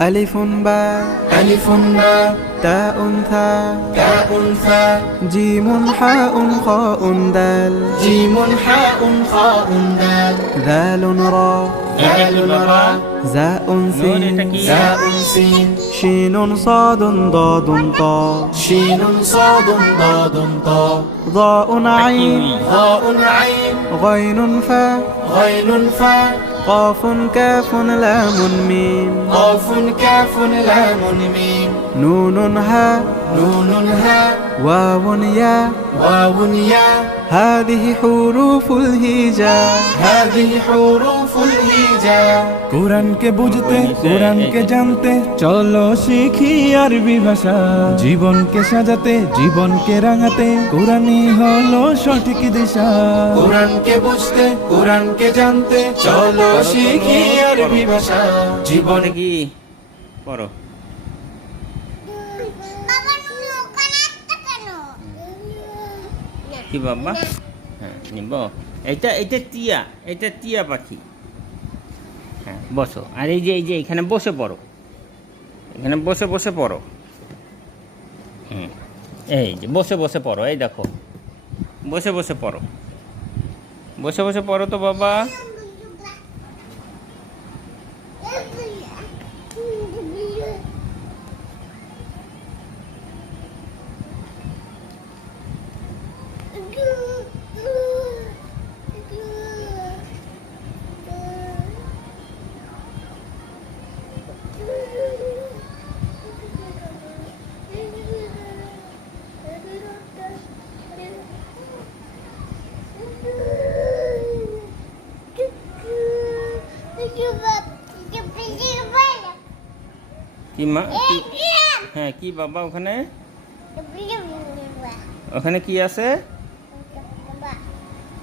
ألف باء ألف باء تاء ثاء تاء ثاء جيم حاء خاء دال جيم حاء خاء دال ذال راء ذال راء زاء سين زاء سين شين صاد ضاد طاء شين صاد ضاد طاء ضاء عين ضاء عين غين فاء غين فاء قاف كاف لام ميم قاف كاف لام ميم نون هاء نون هاء واو ياء واو ياء هذه حروف الهجاء هذه حروف الهجاء কোরআনকে বুঝতে কোরআনকে জানতে চলো শিখি আরবি ভাষা জীবনকে সাজাতে জীবনকে রাঙাতে কোরআনই হলো সঠিক দিশা কোরআনকে বুঝতে কোরআনকে জানতে চলো শিখি আরবি ভাষা জীবন কি পড়ো কি বাবা হ্যাঁ নিব এটা এটা টিয়া পাখি হ্যাঁ বসো আর এই যে এখানে বসে পড়ো এখানে বসে বসে পড়ো হুম এই যে বসে বসে পড়ো এই দেখো বসে বসে পড়ো বসে বসে পড়ো তো বাবা কি মা হ্যাঁ কি বাবা ওখানে ওখানে কি আছে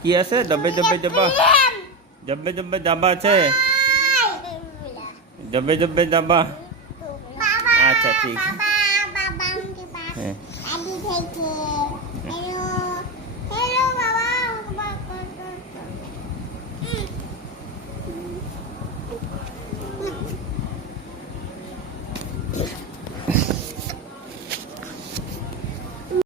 কি আছে দব্বে দব্বে দব্বা দব্বে দব্বে দাবা আছে দব্বে দব্বে দাবা আচ্ছা ঠিক হ্যাঁ